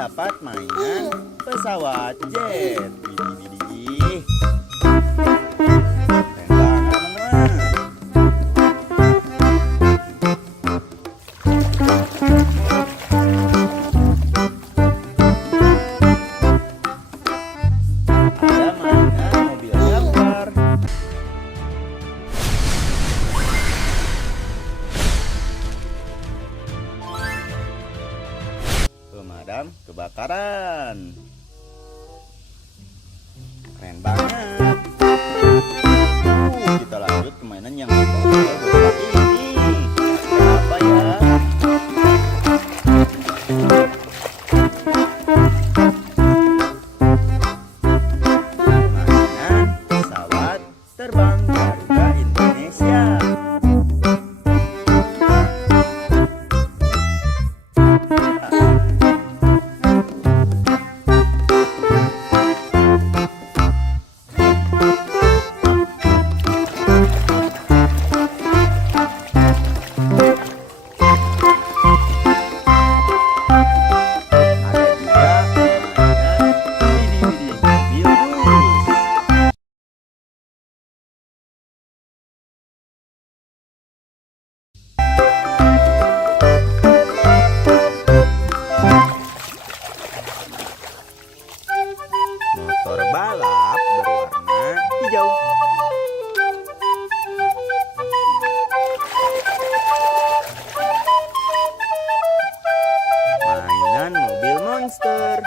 dapat mainan pesawat jet. Widih. Keren banget, teman-teman. Ada mainan mobil gambar. Pemadam kebakaran. Keren banget. Kita lanjut ke mainan yang besar ini. Apa ya? Mainan pesawat terbang Garuda Indonesia. Motor balap berwarna hijau. Mainan mobil monster.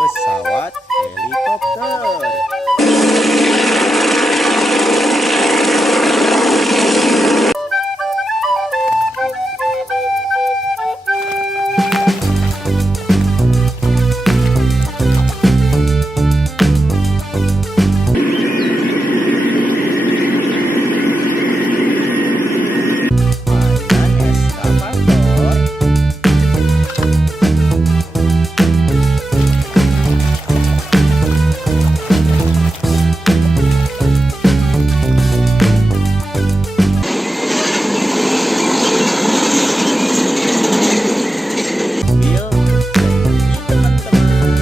Pesawat helikopter. Mainan eskavator. Mobil Chevy, teman-teman.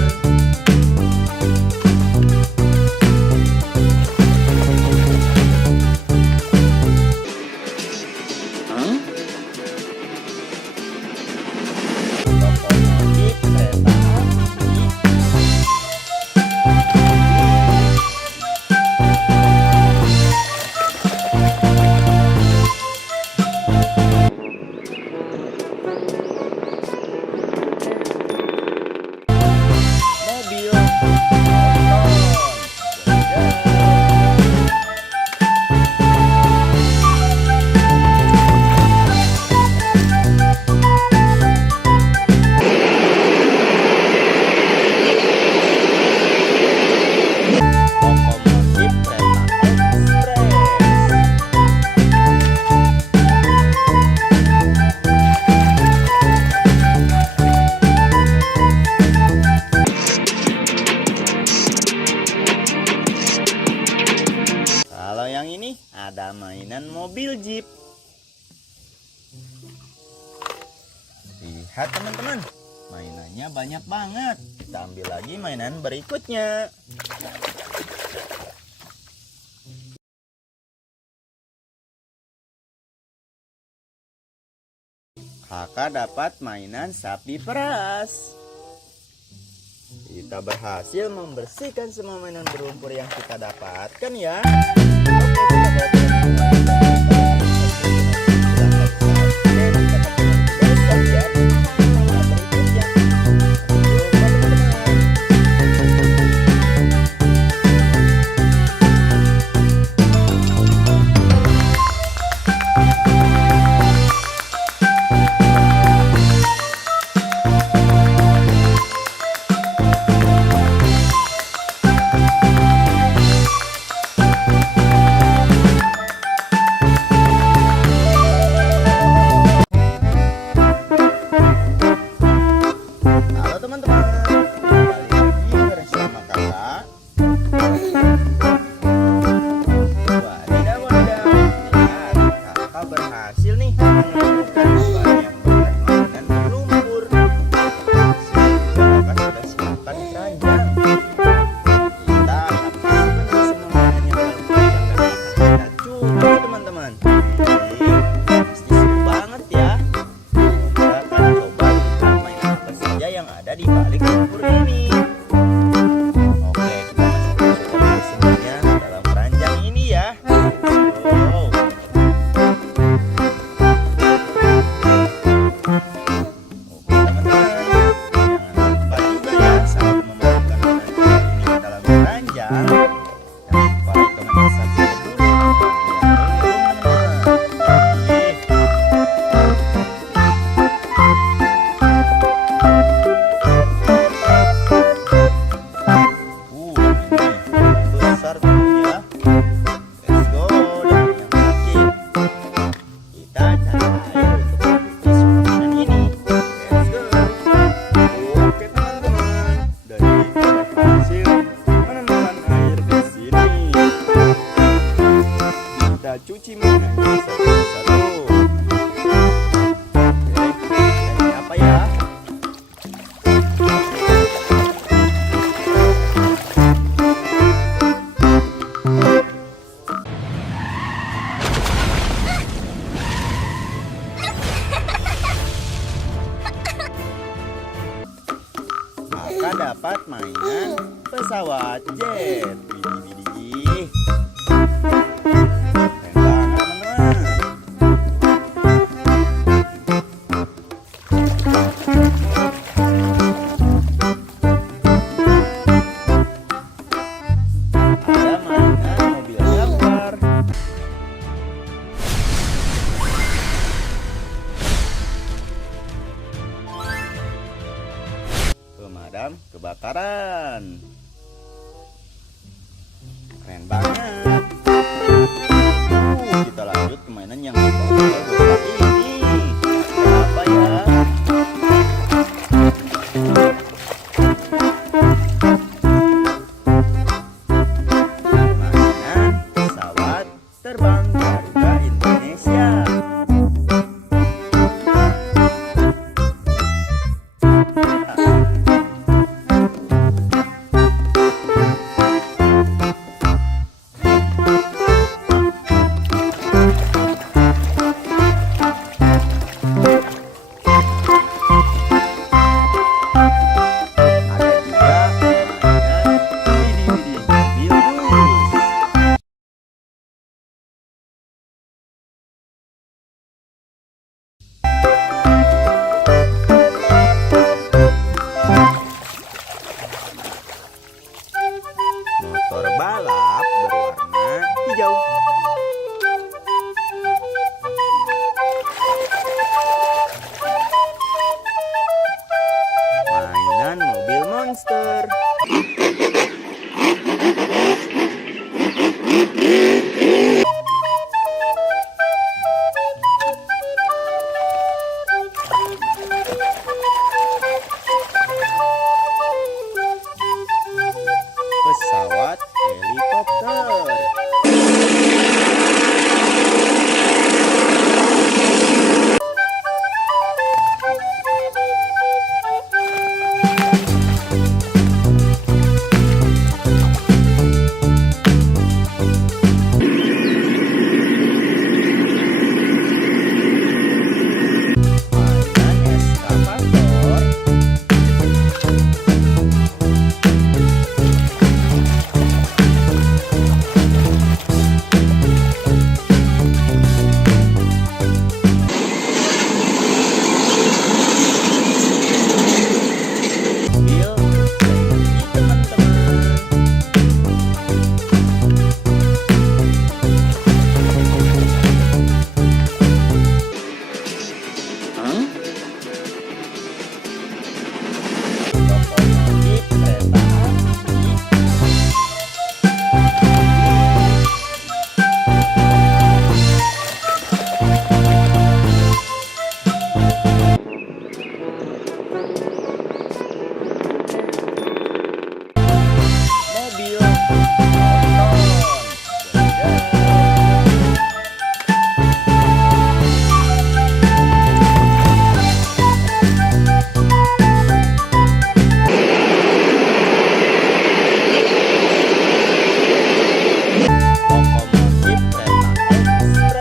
Lokomotif kereta api. Mobil Norton. Lokomotif kereta ekspres. Kalau yang ini ada mainan mobil jeep. Lihat, teman-teman, mainannya banyak banget. Kita ambil lagi mainan berikutnya. Kakak dapat mainan sapi peras. Kita berhasil membersihkan semua mainan berlumpur yang kita dapatkan ya. Oke, kita dapat mainan pesawat jet. Widih. Keren banget teman-teman. Ada mainan mobil gambar. Pemadam kebakaran. Keren banget. Kita lanjut ke mainan yang besar ini. Apa ya? Mainan pesawat terbang Garuda Indonesia. Motor balap berwarna hijau. Mainan mobil monster. Pesawat helikopter. Mainan eskavator. Mobil ini teman-teman. Lokomotif kereta api. Mobil motor. Lokomotif kereta ekspres.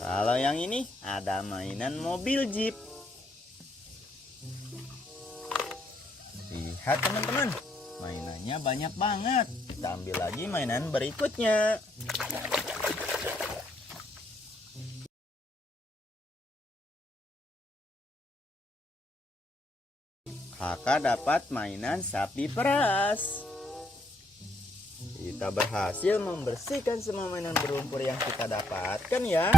Kalau yang ini ada mainan mobil jeep. Lihat teman-teman, mainannya banyak banget. Kita ambil lagi mainan berikutnya. Kakak dapat mainan sapi peras. Kita berhasil membersihkan semua mainan berlumpur yang kita dapatkan ya.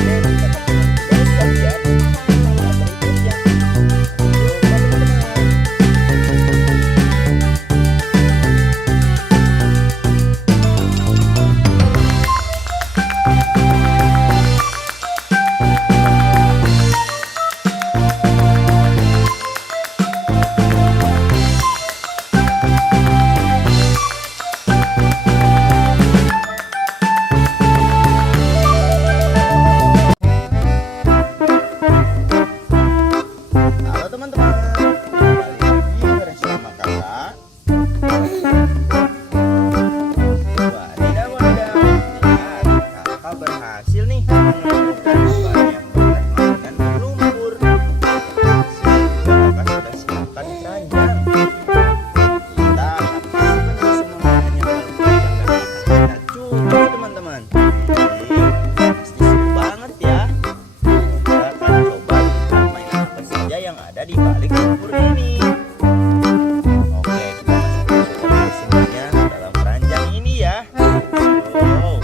Oke, kita berhasil nih menemukan banyak banget mainan berlumpur. Sehingga kakak sudah siapkan keranjang. Kita akan masukkan semua mainan yang berlumpur yang akan kita coba teman-teman. Jadi pasti seru banget ya. Kita akan coba lihat mainan apa saja yang ada di balik lumpur ini. Oke, kita masukkan semuanya dalam keranjang ini ya. Wow.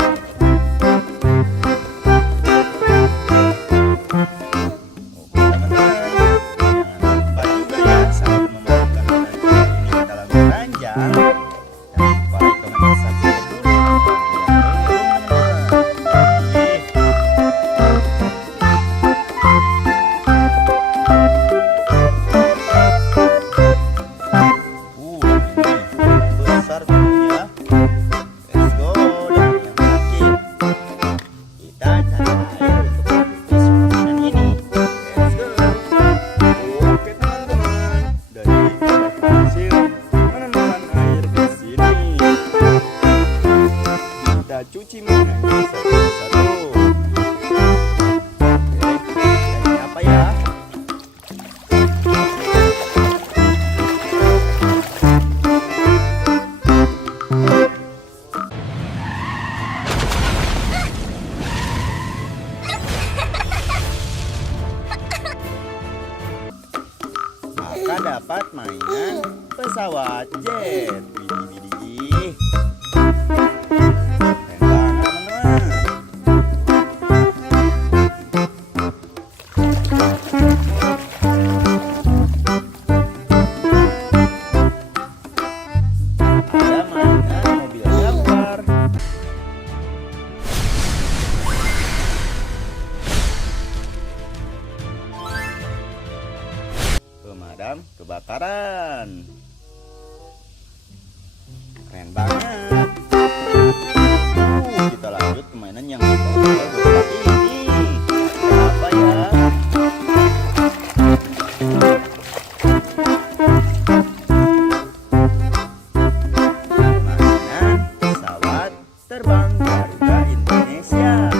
Cuci mainannya satu-satu. Oke, ini apa ya? Maka dapat mainan pesawat jet. Widih. Pemadam kebakaran. Keren banget. Kita lanjut ke mainan yang bagus ini. Apa ya? Mainan pesawat terbang Garuda Indonesia.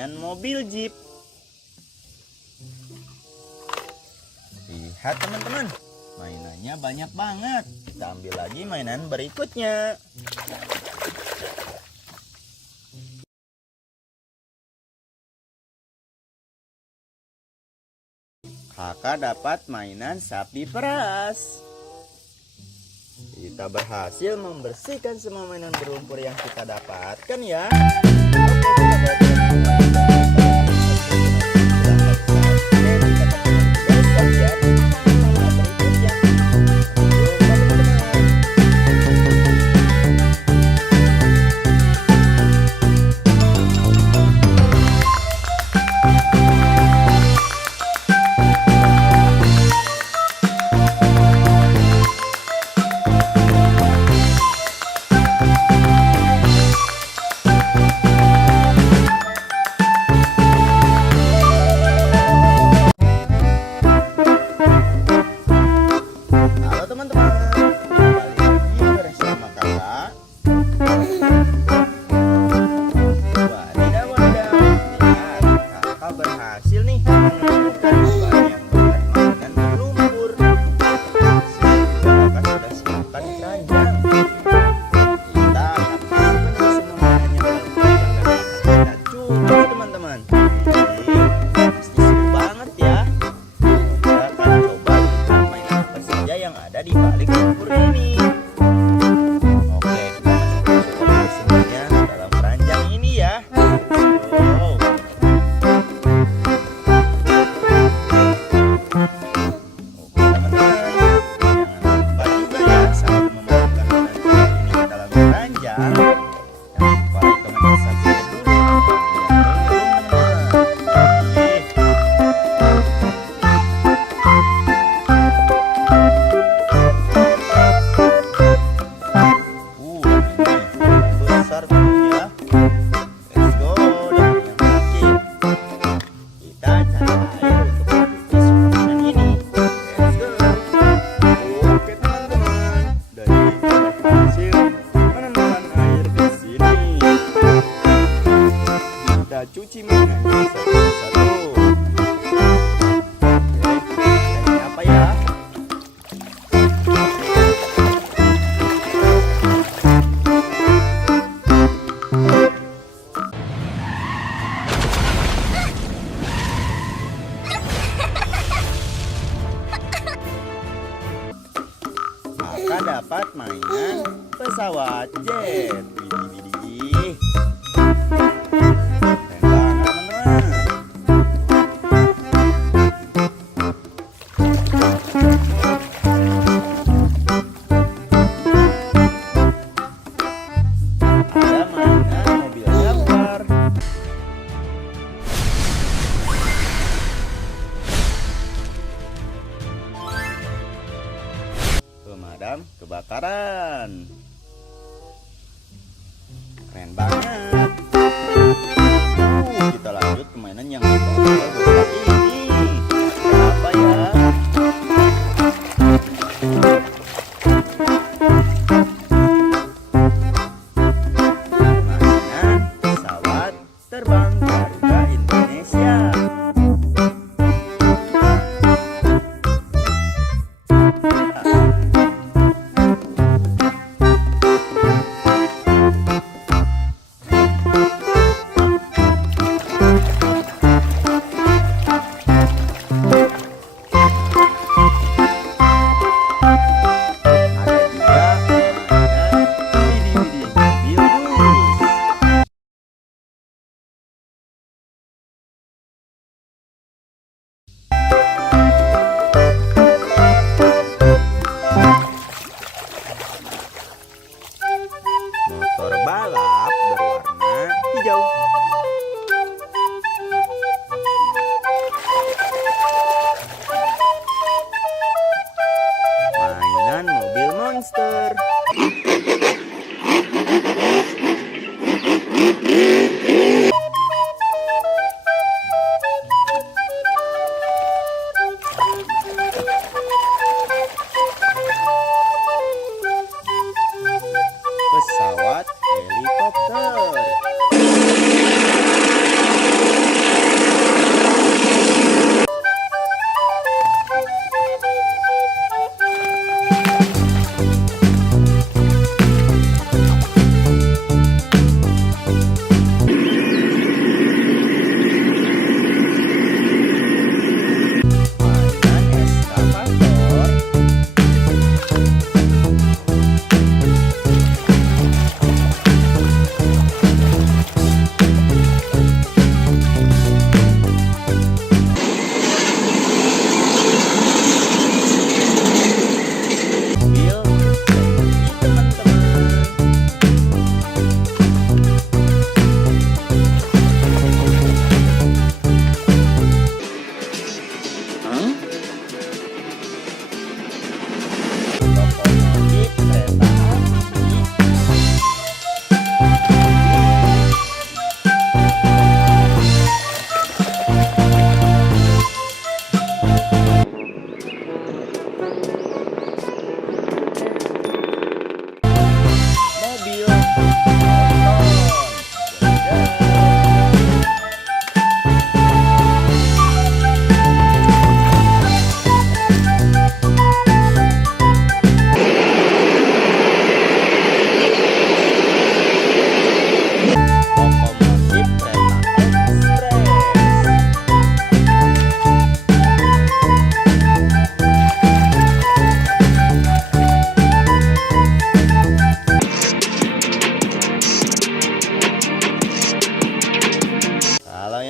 mainan mobil Jeep. Lihat teman-teman, mainannya banyak banget. Kita ambil lagi mainan berikutnya. Kakak dapat mainan sapi peras. Kita berhasil membersihkan semua mainan berlumpur yang kita dapatkan ya. Di balik lumpur ini. Oke, kita masukkan semuanya dalam keranjang ini ya. Wow. Oke teman-teman, jangan lupa juga ya sambil memasukkan mainan ini ke dalam keranjang. Jangan lupa like, comment, dan subscribe dulu. Cuci mainannya satu-satu. Oke, ini apa ya? Maka dapat mainan pesawat jet. Widih. Pemadam kebakaran. Keren banget. Kita lanjut ke mainan yang besar ini. Apa ya? Mainan pesawat terbang Garuda Indonesia.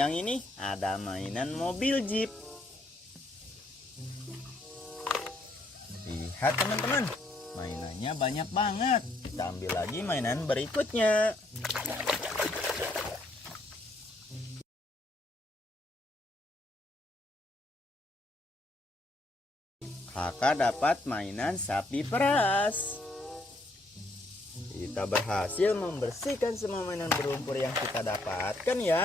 yang ini ada mainan mobil Jeep. Lihat teman-teman, mainannya banyak banget. Kita ambil lagi mainan berikutnya. Kakak dapat mainan sapi peras. Kita berhasil membersihkan semua mainan berlumpur yang kita dapatkan ya.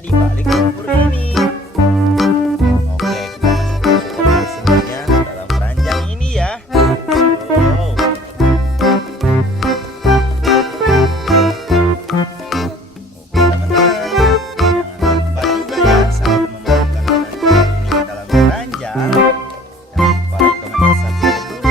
Di balik lumpur ini. Oke, kita masukkan semuanya dalam keranjang ini ya. Oh. Oke teman-teman, jangan lupa juga ya sambil memasukkan keranjang ini ke dalam keranjang. Jangan lupa like, comment, dan subscribe dulu.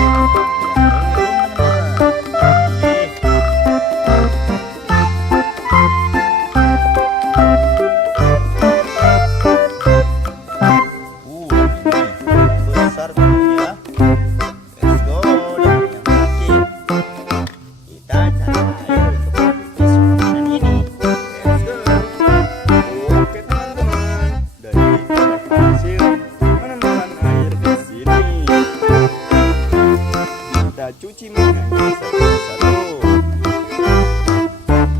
Cuci mainannya satu-satu.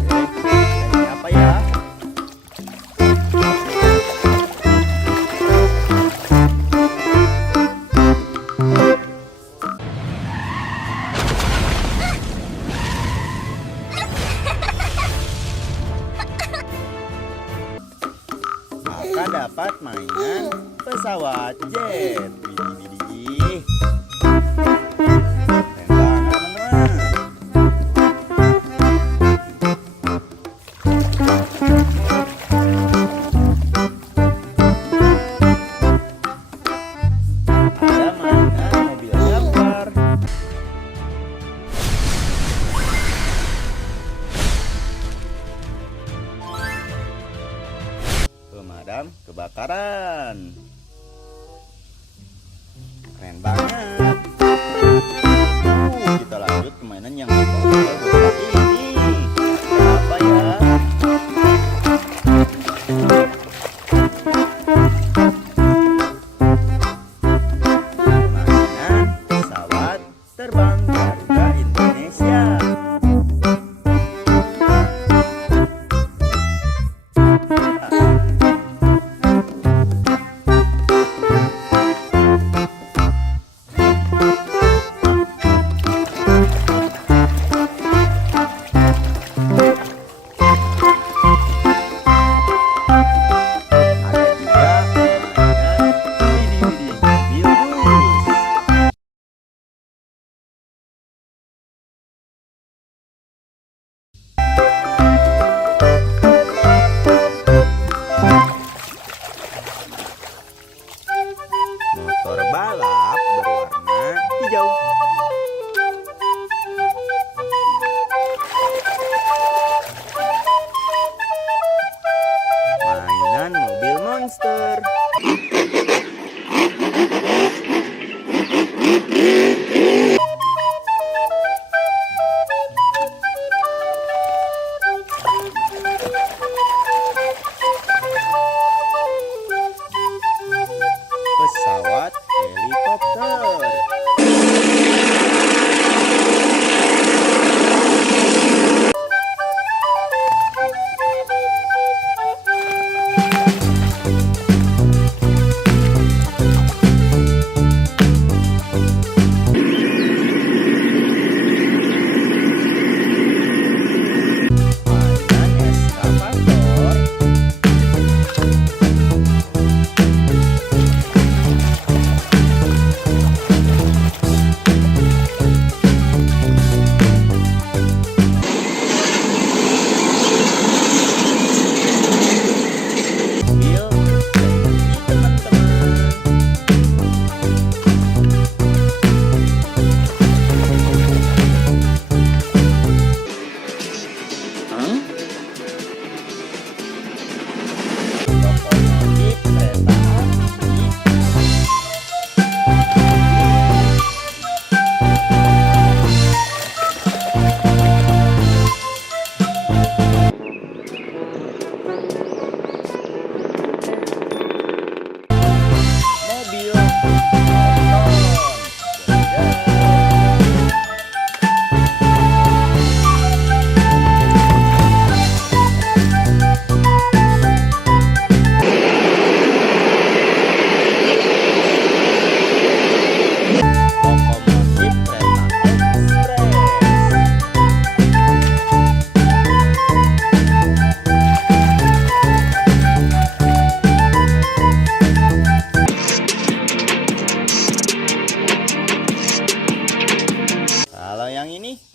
Oke, ini apa ya? Maka dapat mainan pesawat jet. Widih. Pemadam kebakaran. Keren banget. Kita lanjut ke mainan yang ini. Apa ya? Mainan pesawat terbang Garuda Indonesia.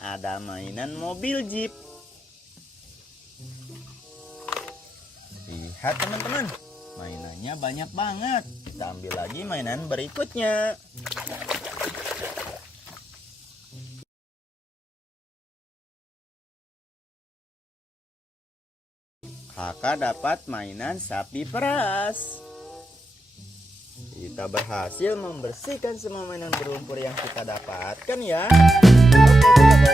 ada mainan mobil jeep. Lihat teman-teman, mainannya banyak banget. Kita ambil lagi mainan berikutnya. Kakak dapat mainan sapi peras. Kita berhasil membersihkan semua mainan berlumpur yang kita dapatkan ya. Oke,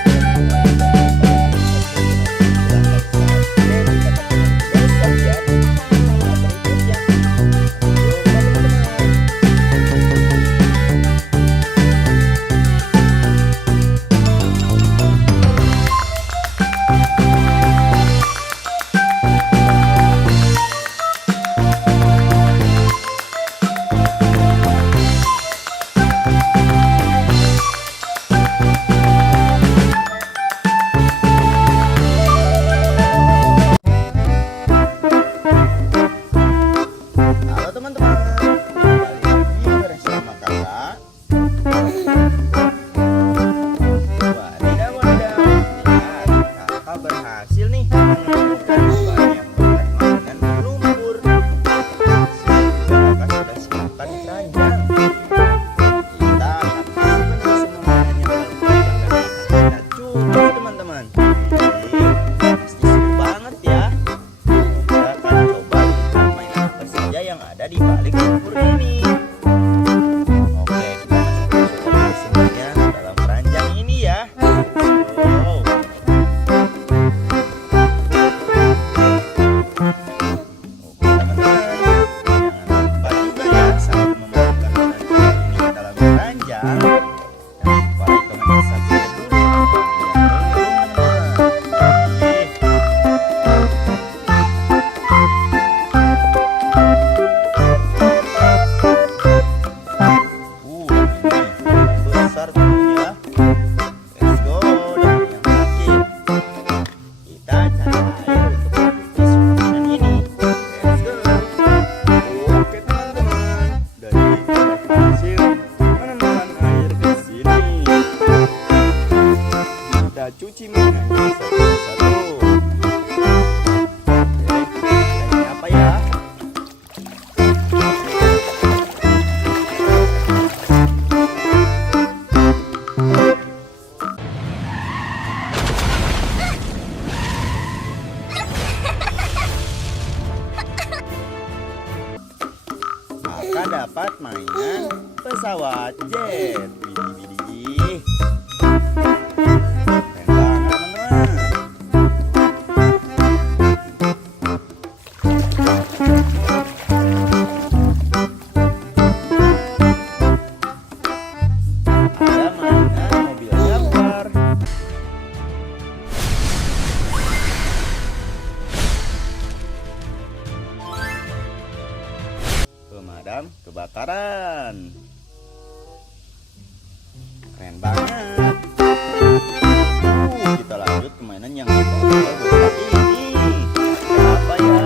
cuci mainannya satu-satu. Oke, ini apa ya? Maka dapat mainan pesawat jet. Widih. Pemadam kebakaran. Keren banget. Kita lanjut ke mainan yang besar ini. Apa ya?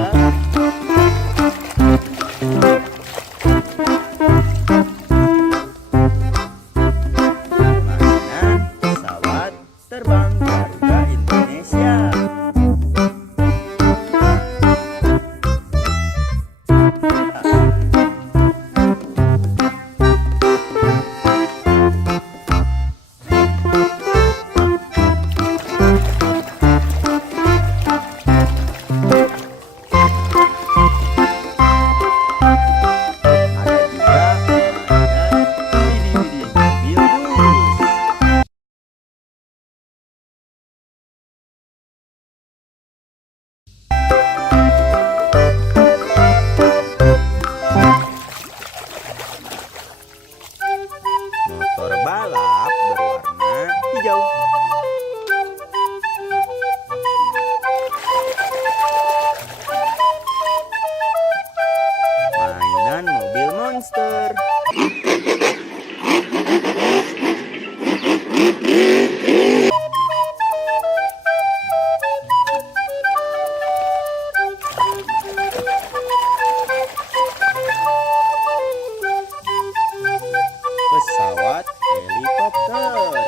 Mainan pesawat terbang Garuda Indonesia. Motor balap berwarna hijau. Mainan mobil monster. Pesawat helikopter.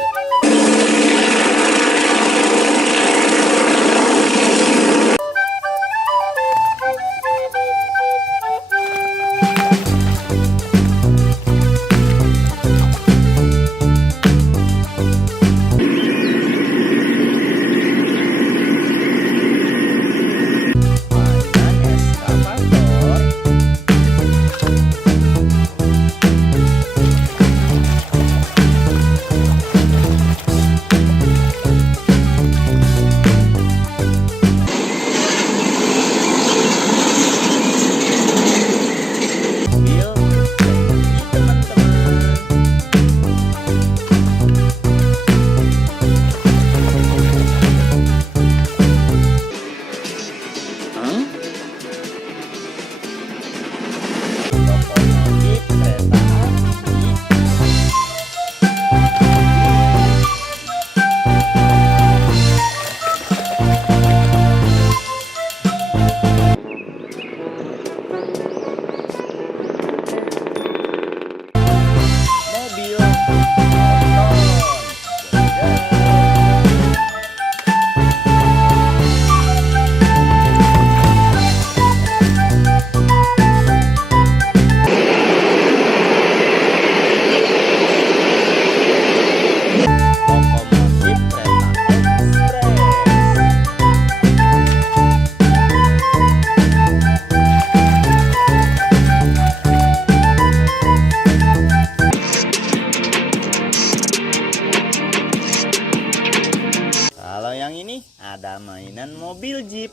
ada mainan mobil jeep.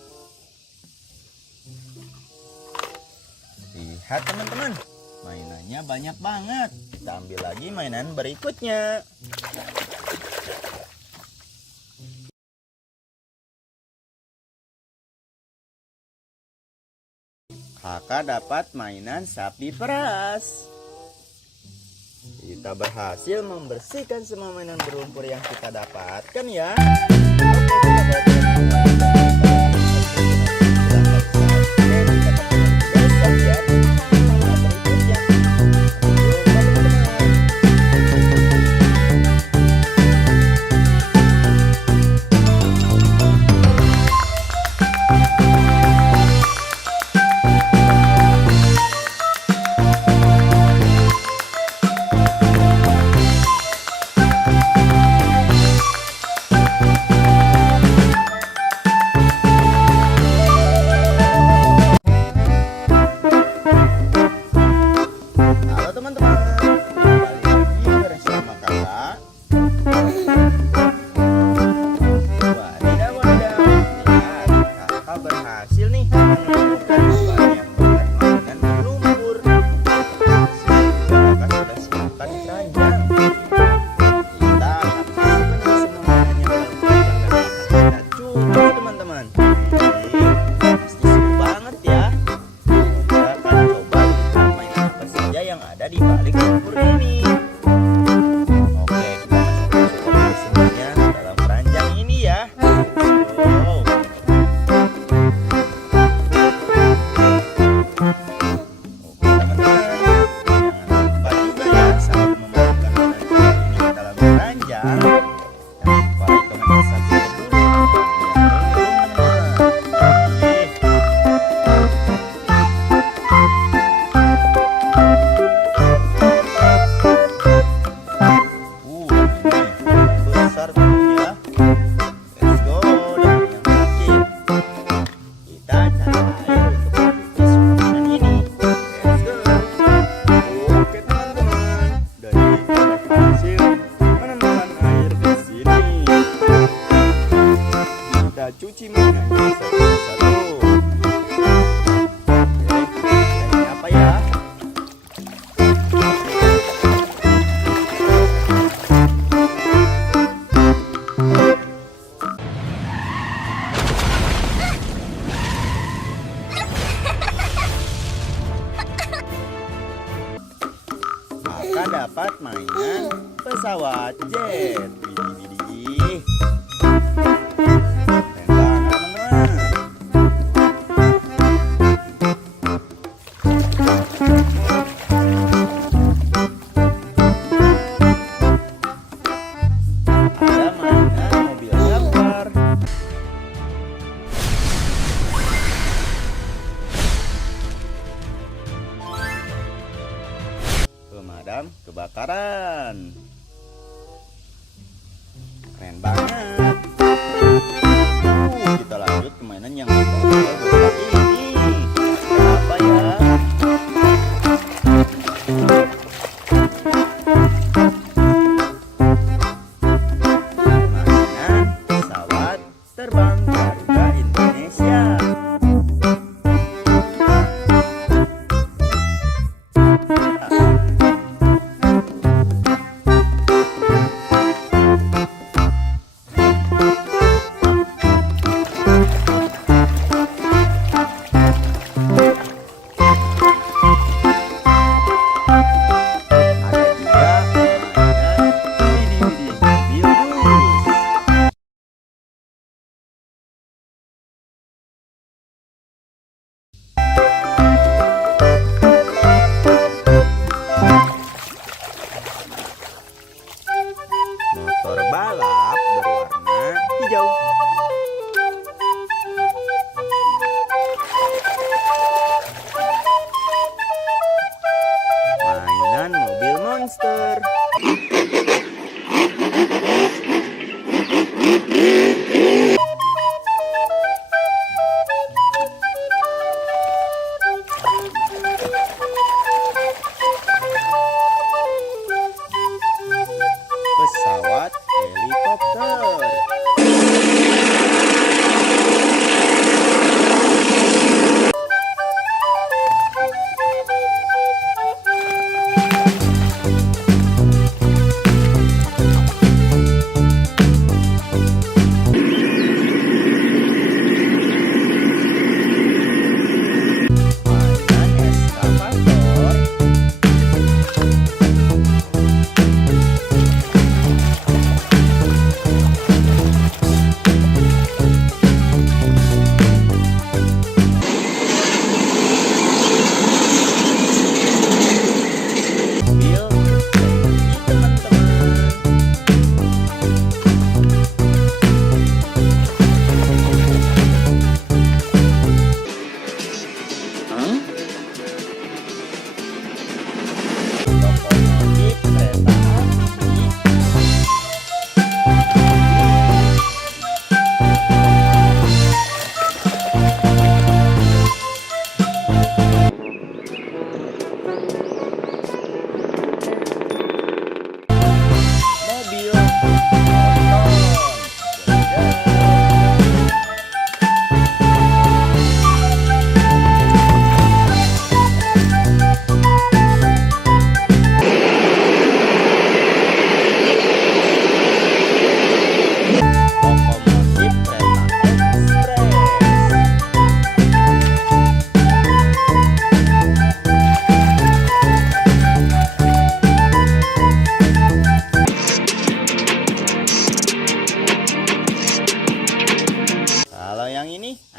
Lihat teman-teman, mainannya banyak banget. Kita ambil lagi mainan berikutnya. Kakak dapat mainan sapi peras. Kita berhasil membersihkan semua mainan berlumpur yang kita dapatkan ya. Berhasil nih menemukan banyak banget mainan berlumpur. Kakak sudah siapkan keranjang. Kita akan masukkan semua mainan yang kita curi teman-teman. Pasti seru banget ya. Kita akan coba lihat mainan apa saja yang ada di balik lumpur ini. Oke, kita masukkan semuanya dalam keranjang ini ya. Cuci mainannya satu-satu. Oke, ini apa ya? Maka dapat mainan pesawat jet. Widih. Pemadam kebakaran. Keren banget. Kita lanjut ke mainan yang besar ini. Apa ya? Mainan pesawat terbang Garuda Indonesia. Motor balap berwarna hijau. Mainan mobil monster. Pesawat helikopter.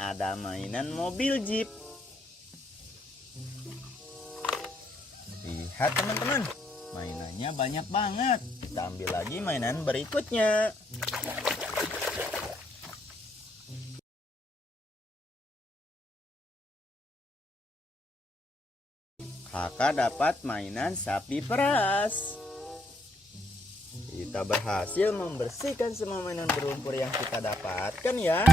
ada mainan mobil jeep. Lihat teman-teman, mainannya banyak banget. Kita ambil lagi mainan berikutnya. Kakak dapat mainan sapi peras. Kita berhasil membersihkan semua mainan berlumpur yang kita dapatkan ya.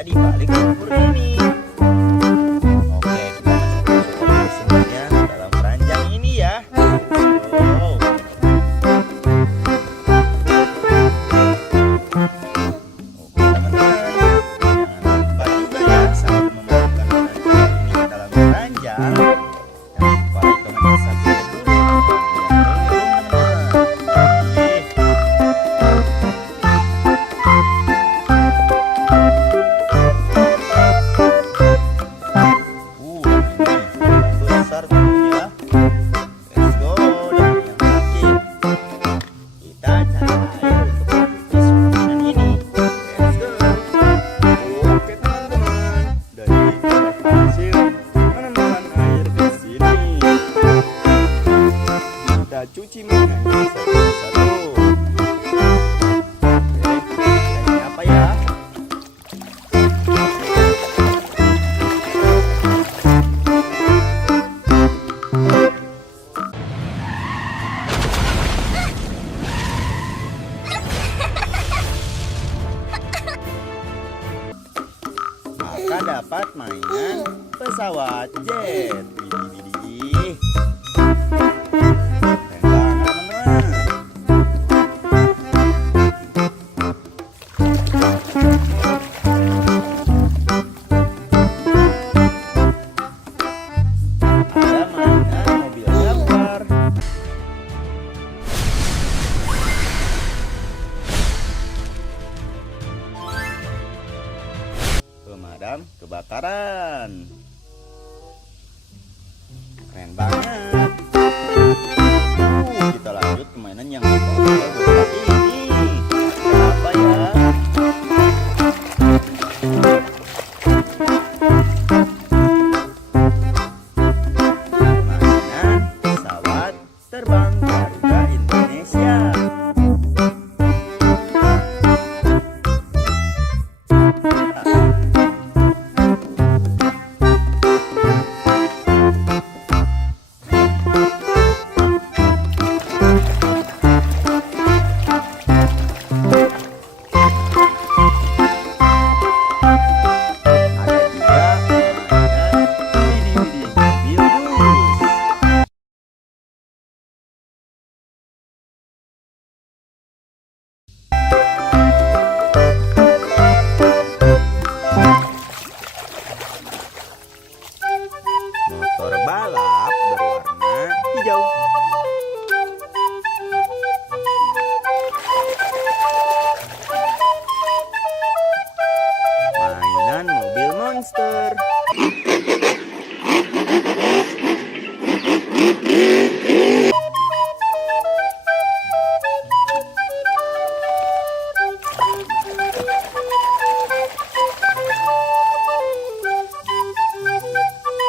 Di balik lumpur ini. Oke, kita masukkan semuanya dalam keranjang ini ya. Wow. Oke teman-teman, jangan lupa juga ya sambil memasukkan keranjang ini ke dalam keranjang. Dan supaya teman-teman saksikan dulu cuci mainannya satu-satu. Oke, ini apa ya? Maka dapat mainan pesawat jet. Widih. Pemadam kebakaran. Keren banget. Kita lanjut ke mainan yang besar ini. Apa ya? Mainan pesawat terbang Garuda Indonesia. Motor balap berwarna hijau. Mainan mobil monster.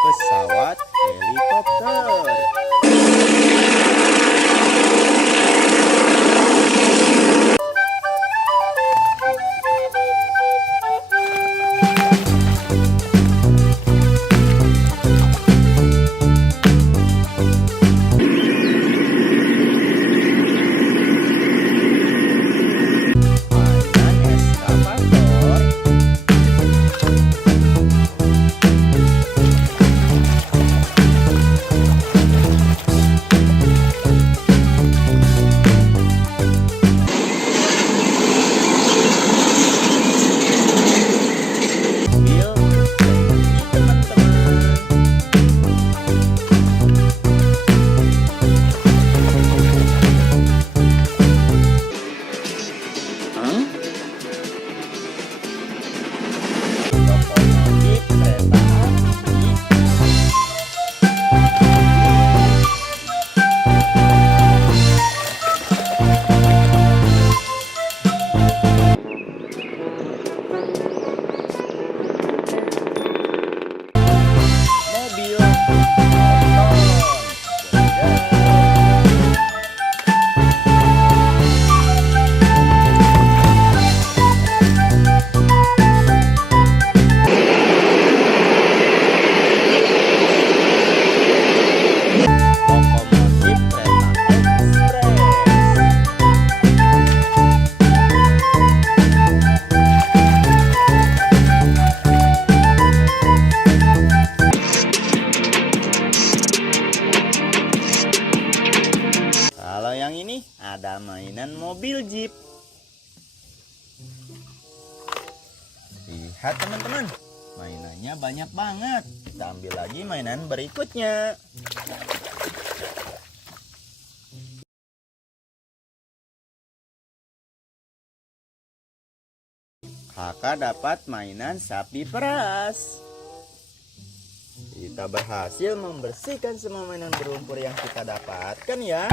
Pesawat helikopter. mobil jeep. Lihat teman-teman, mainannya banyak banget. Kita ambil lagi mainan berikutnya. Kakak dapat mainan sapi peras. Kita berhasil membersihkan semua mainan berlumpur yang kita dapatkan ya.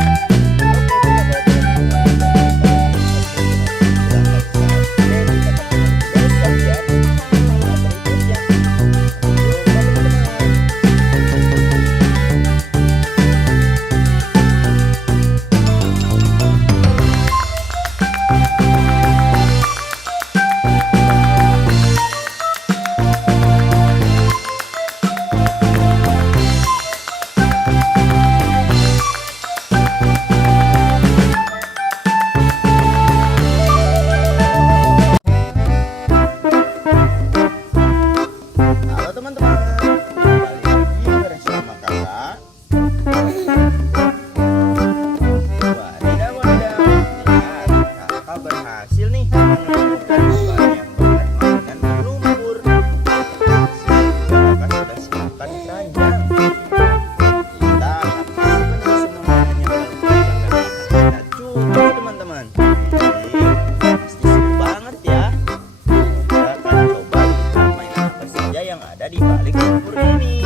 Di balik lumpur ini.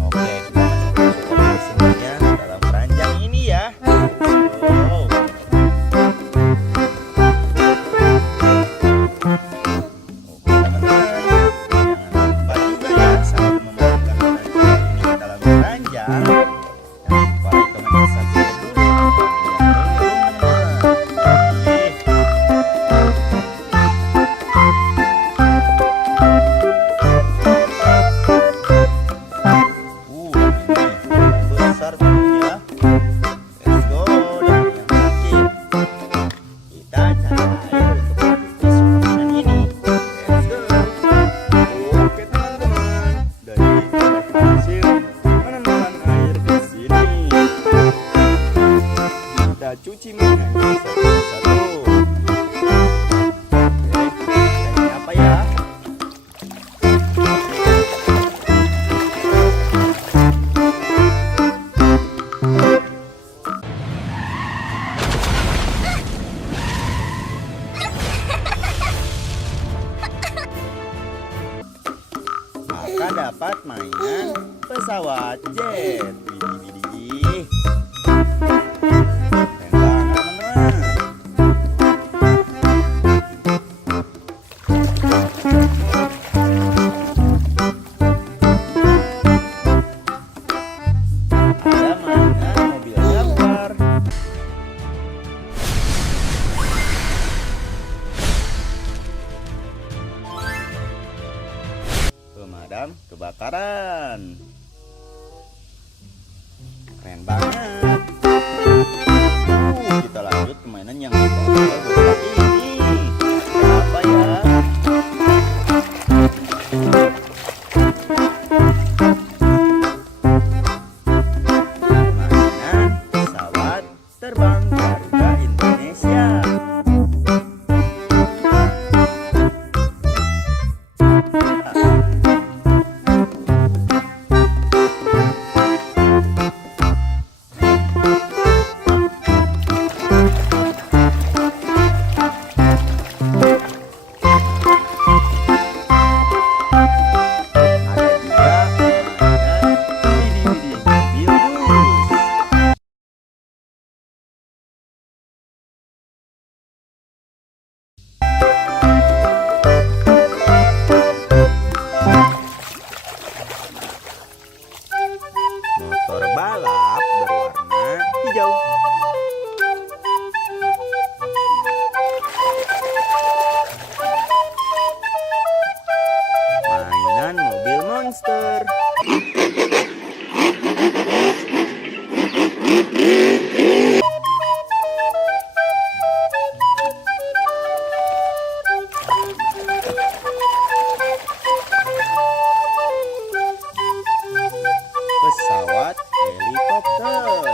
Oke, kita masukkan semuanya dalam keranjang ini ya. Oh. Oke teman-teman, jangan lupa juga ya sambil memasukkan keranjang ini ke dalam keranjang. Jangan lupa like, comment, dan subscribe dulu. Cuci mainannya satu-satu. Oke, ini apa ya? Maka dapat mainan pesawat jet. Widih. Pemadam kebakaran. Keren banget. Kita lanjut ke mainan yang bagus ini. Apa ya? Mainan pesawat terbang Garuda Indonesia. Motor balap berwarna hijau. Mainan mobil monster. Pesawat helikopter.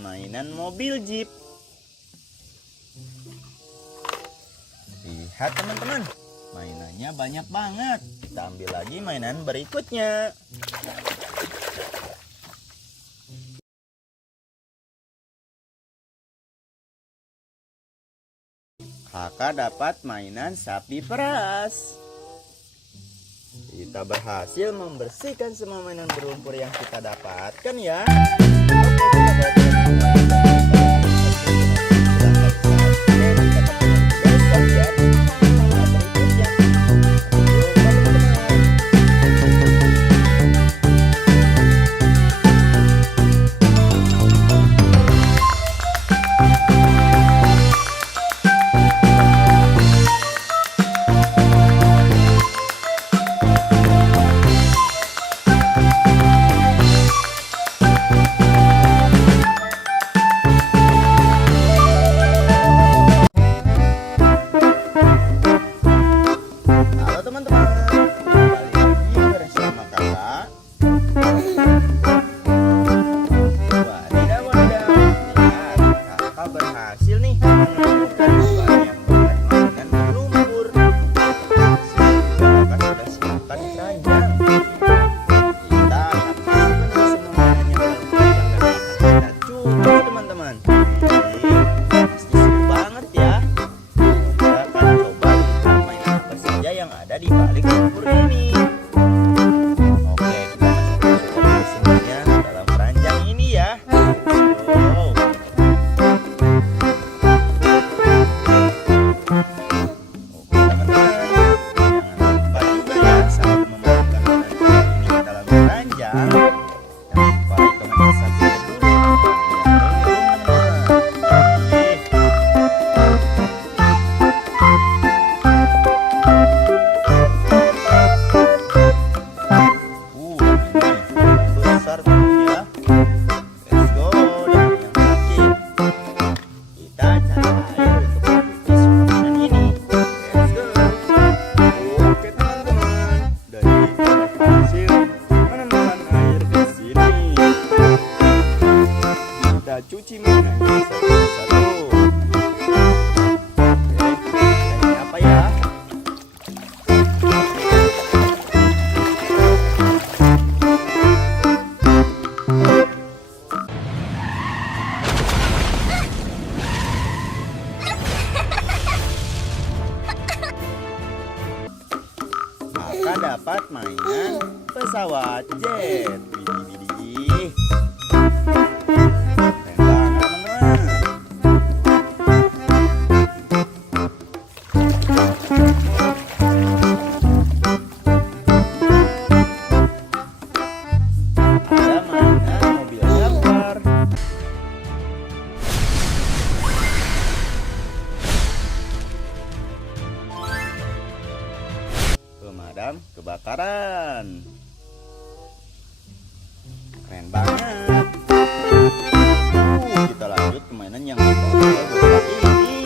mainan mobil jeep. Lihat teman-teman, mainannya banyak banget. Kita ambil lagi mainan berikutnya. Kakak dapat mainan sapi peras. Kita berhasil membersihkan semua mainan berlumpur yang kita dapatkan ya. Oke, cuci mainannya satu-satu. Oke, ini apa ya? Maka dapat mainan pesawat jet. Widih. Pemadam kebakaran. Keren banget. Kita lanjut ke mainan yang besar ini.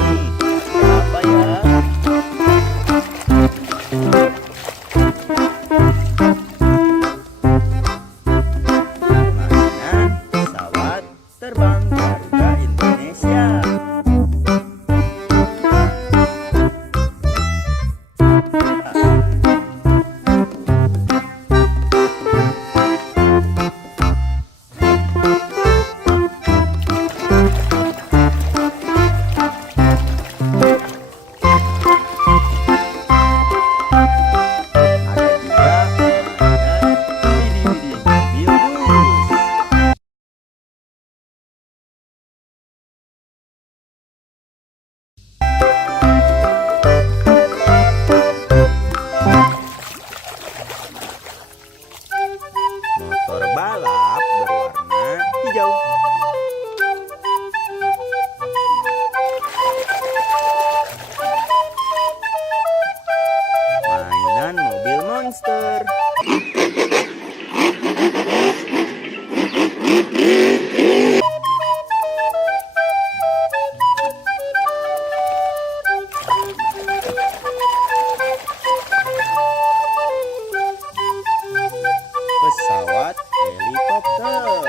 Apa ya? Mainan pesawat terbang Garuda Indonesia. Motor balap berwarna hijau. Mainan mobil monster. Pesawat helikopter.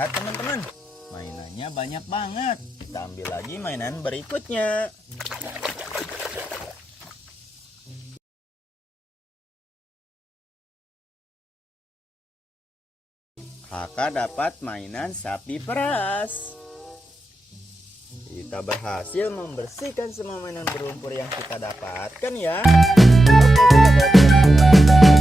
Lihat teman-teman, mainannya banyak banget. Kita ambil lagi mainan berikutnya. Kakak dapat mainan sapi peras. Kita berhasil membersihkan semua mainan berlumpur yang kita dapatkan ya. Oke, kita bawa pulang.